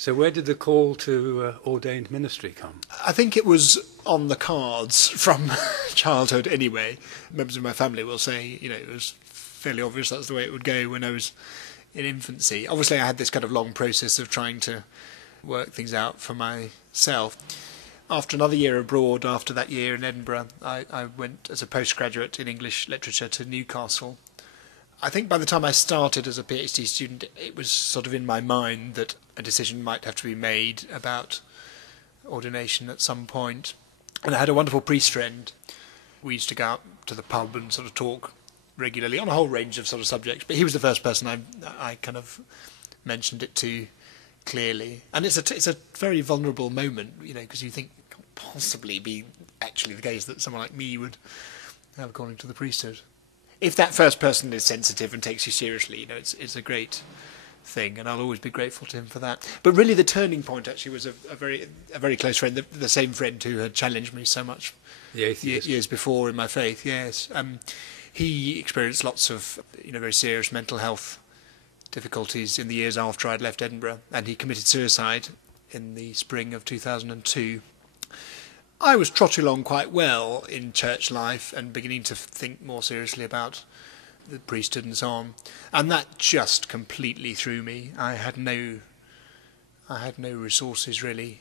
So where did the call to ordained ministry come? I think it was on the cards from childhood anyway. Members of my family will say, it was fairly obvious that's the way it would go when I was in infancy. Obviously, I had this kind of long process of trying to work things out for myself. After another year abroad, after that year in Edinburgh, I went as a postgraduate in English literature to Newcastle. I think by the time I started as a PhD student, it was sort of in my mind that a decision might have to be made about ordination at some point. And I had a wonderful priest friend. We used to go out to the pub and sort of talk regularly on a whole range of sort of subjects. But he was the first person I kind of mentioned it to clearly. And it's a very vulnerable moment, because you think it can't possibly be actually the case that someone like me would have gone into the priesthood. If that first person is sensitive and takes you seriously, it's a great thing, and I'll always be grateful to him for that. But really, the turning point actually was a very close friend, the same friend who had challenged me so much years before in my faith. Yes, he experienced lots of very serious mental health difficulties in the years after I'd left Edinburgh, and he committed suicide in the spring of 2002. I was trotting along quite well in church life and beginning to think more seriously about the priesthood and so on, and that just completely threw me. I had no resources really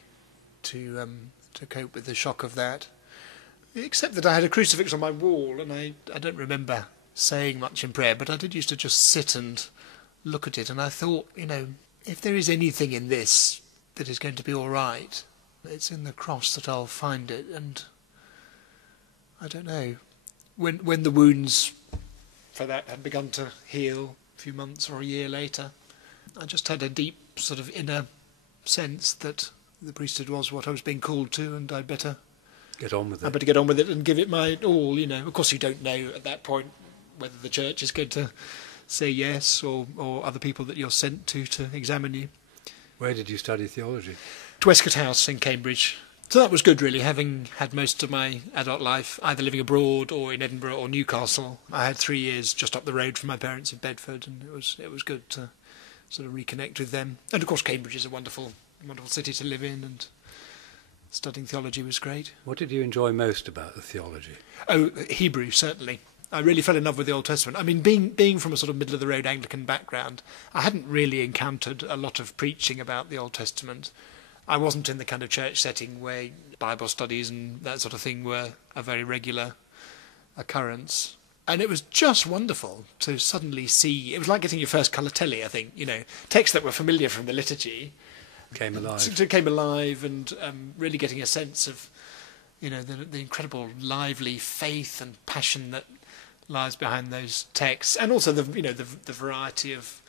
to cope with the shock of that, except that I had a crucifix on my wall, and I don't remember saying much in prayer, but I did used to just sit and look at it, and I thought, if there is anything in this that is going to be all right, it's in the cross that I'll find it. And I don't know, when the wounds for that had begun to heal a few months or a year later, I just had a deep sort of inner sense that the priesthood was what I was being called to, and I'd better get on with it. I'd better get on with it and give it my all. Of course, you don't know at that point whether the church is going to say yes, or other people that you're sent to examine you. Where did you study theology? To Westcott House in Cambridge. So that was good, really, having had most of my adult life either living abroad or in Edinburgh or Newcastle. I had 3 years just up the road from my parents in Bedford, and it was good to sort of reconnect with them. And of course, Cambridge is a wonderful, wonderful city to live in, and studying theology was great. What did you enjoy most about the theology? Oh, Hebrew, certainly. I really fell in love with the Old Testament. I mean, being from a sort of middle-of-the-road Anglican background, I hadn't really encountered a lot of preaching about the Old Testament. I wasn't in the kind of church setting where Bible studies and that sort of thing were a very regular occurrence. And it was just wonderful to suddenly see. It was like getting your first colour telly, I think. Texts that were familiar from the liturgy came alive. Came alive, and really getting a sense of, the incredible lively faith and passion that lies behind those texts, and also the variety of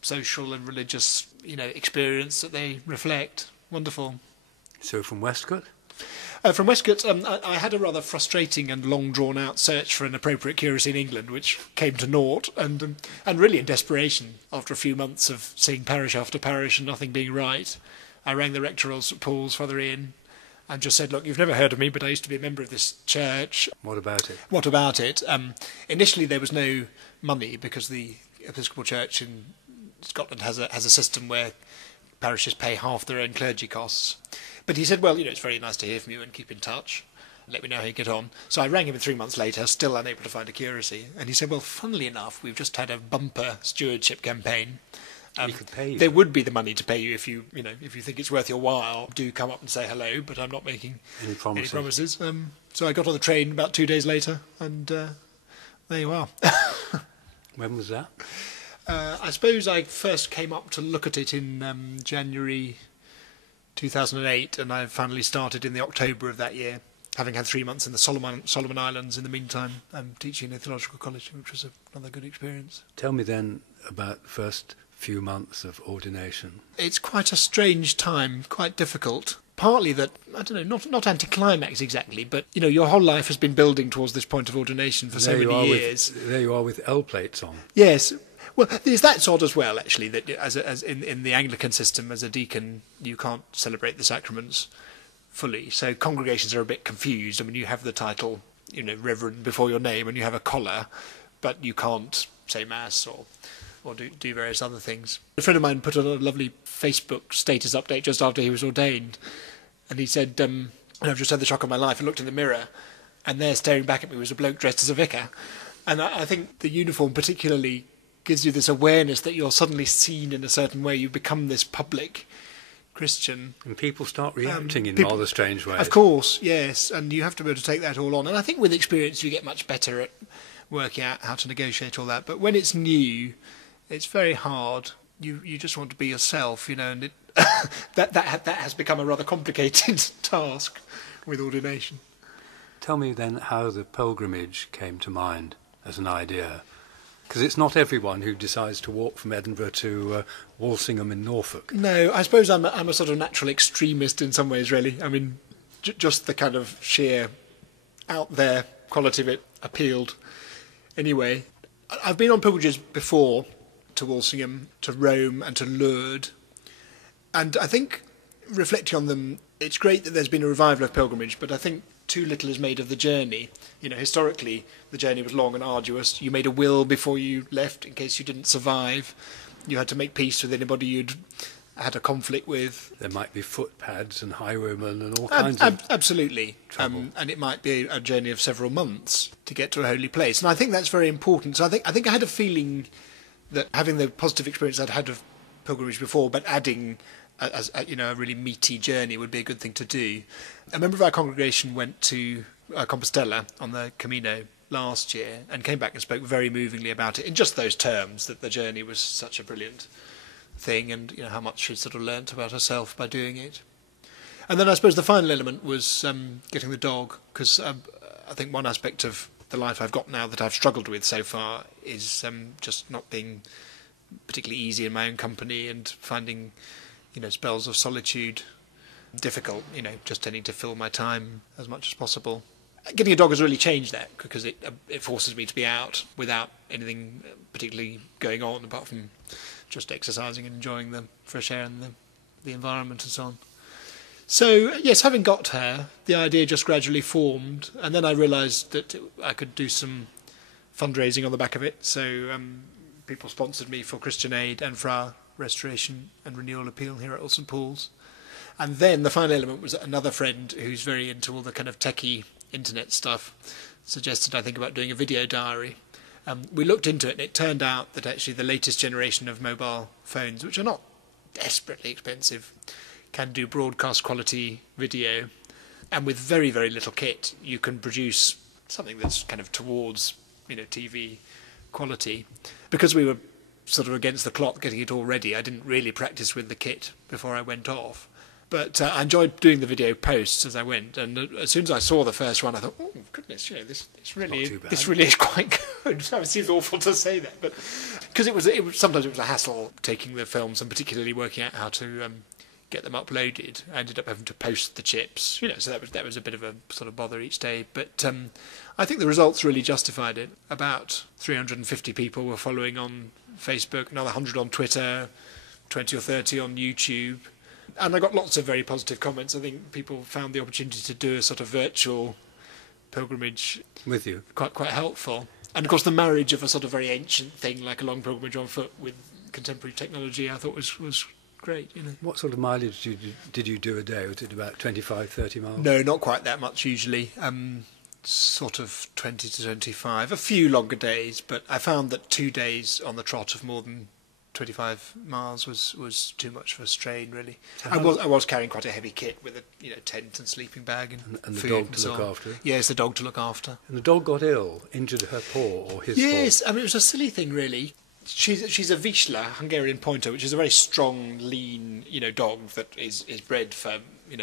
social and religious experience that they reflect. Wonderful. So from Westcott? From Westcott, I had a rather frustrating and long drawn out search for an appropriate curacy in England, which came to naught, and really in desperation, after a few months of seeing parish after parish and nothing being right, I rang the rector of St Paul's, Father Ian, and just said, look, you've never heard of me, but I used to be a member of this church. What about it? What about it? Initially there was no money, because the Episcopal Church in Scotland has a system where parishes pay half their own clergy costs. But he said, well, it's very nice to hear from you and keep in touch. Let me know how you get on. So I rang him 3 months later, still unable to find a curacy. And he said, well, funnily enough, we've just had a bumper stewardship campaign. We could pay you. There would be the money to pay you if you think it's worth your while. Do come up and say hello, but I'm not making any promises. So I got on the train about 2 days later, and there you are. When was that? I suppose I first came up to look at it in January 2008, and I finally started in the October of that year, having had 3 months in the Solomon Islands in the meantime, teaching in a theological college, which was another good experience. Tell me then about the first few months of ordination. It's quite a strange time, quite difficult. Partly that, I don't know, not anticlimax exactly, but, you know, your whole life has been building towards this point of ordination for so many years. There you are with L plates on. Yes. Well, that's odd as well, actually, that as in the Anglican system, as a deacon, you can't celebrate the sacraments fully. So congregations are a bit confused. I mean, you have the title, you know, Reverend before your name, and you have a collar, but you can't say Mass or or do various other things. A friend of mine put on a lovely Facebook status update just after he was ordained, and he said, I've just had the shock of my life. I looked in the mirror, and there staring back at me was a bloke dressed as a vicar. And I think the uniform particularly gives you this awareness that you're suddenly seen in a certain way. You become this public Christian. And people start reacting in rather strange ways. Of course, yes, and you have to be able to take that all on. And I think with experience you get much better at working out how to negotiate all that. But when it's new, it's very hard. You just want to be yourself, and that has become a rather complicated task with ordination. Tell me then how the pilgrimage came to mind as an idea. Because it's not everyone who decides to walk from Edinburgh to Walsingham in Norfolk. No, I suppose I'm a sort of natural extremist in some ways, really. I mean, just the kind of sheer out there quality of it appealed. Anyway, I've been on pilgrimages before to Walsingham, to Rome and to Lourdes. And I think, reflecting on them, it's great that there's been a revival of pilgrimage, but I think too little is made of the journey. Historically, the journey was long and arduous. You made a will before you left in case you didn't survive. You had to make peace with anybody you'd had a conflict with. There might be footpads and highwaymen and all kinds of absolutely. And it might be a journey of several months to get to a holy place. And I think that's very important. So I think I had a feeling that having the positive experience I'd had of pilgrimage before, but adding a really meaty journey would be a good thing to do. A member of our congregation went to Compostela on the Camino last year and came back and spoke very movingly about it in just those terms, that the journey was such a brilliant thing, and how much she'd sort of learnt about herself by doing it. And then I suppose the final element was getting the dog, because I think one aspect of the life I've got now that I've struggled with so far is just not being particularly easy in my own company and finding spells of solitude difficult, just tending to fill my time as much as possible. Getting a dog has really changed that, because it forces me to be out without anything particularly going on apart from just exercising and enjoying the fresh air and the environment and so on. So, yes, having got her, the idea just gradually formed, and then I realised that I could do some fundraising on the back of it. So people sponsored me for Christian Aid and for our restoration and renewal appeal here at All St Paul's. And then the final element was another friend who's very into all the kind of techie internet stuff suggested I think about doing a video diary. We looked into it, and it turned out that actually the latest generation of mobile phones, which are not desperately expensive, can do broadcast quality video, and with very, very little kit you can produce something that's kind of towards TV quality. Because we were sort of against the clock getting it all ready, I didn't really practice with the kit before I went off. But I enjoyed doing the video posts as I went, and as soon as I saw the first one, I thought, "Oh goodness, this really is quite good." It seems awful to say that, but because it was sometimes it was a hassle taking the films and particularly working out how to get them uploaded. I ended up having to post the chips, so that was a bit of a sort of bother each day. But I think the results really justified it. About 350 people were following on Facebook, another 100 on Twitter, 20 or 30 on YouTube. And I got lots of very positive comments. I think people found the opportunity to do a sort of virtual pilgrimage with you quite helpful. And of course the marriage of a sort of very ancient thing like a long pilgrimage on foot with contemporary technology I thought was great. What sort of mileage did you do a day? Was it about 25, 30 miles? No, not quite that much usually. Sort of 20 to 25. A few longer days, but I found that 2 days on the trot of more than 25 miles was too much for a strain, really. I was carrying quite a heavy kit with a tent and sleeping bag and the food dog and to so look on. after. Yes, the dog to look after. And the dog got ill, injured her paw or his paw. Yes, I mean it was a silly thing, really. She's a Vizsla Hungarian pointer, which is a very strong, lean, dog that is bred for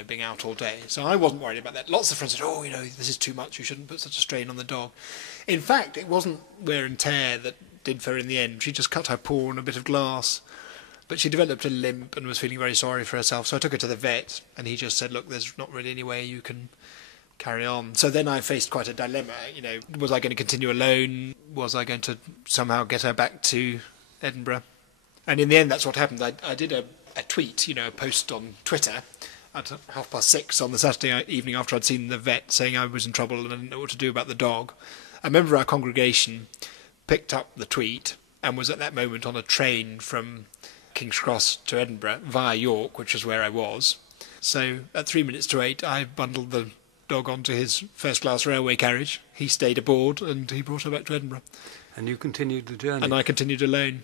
being out all day. So I wasn't worried about that. Lots of friends said, "Oh, this is too much. You shouldn't put such a strain on the dog." In fact, it wasn't wear and tear that did for her in the end. She just cut her paw on a bit of glass, but she developed a limp and was feeling very sorry for herself. So I took her to the vet, and he just said, "Look, there's not really any way you can carry on." So then I faced quite a dilemma. Was I going to continue alone? Was I going to somehow get her back to Edinburgh? And in the end, that's what happened. I did a tweet, a post on Twitter at 6:30 on the Saturday evening after I'd seen the vet, saying I was in trouble and I didn't know what to do about the dog. A member of our congregation picked up the tweet and was at that moment on a train from King's Cross to Edinburgh via York, which is where I was. So at 3 minutes to 8, I bundled the dog onto his first-class railway carriage. He stayed aboard, and he brought her back to Edinburgh. And you continued the journey? And I continued alone.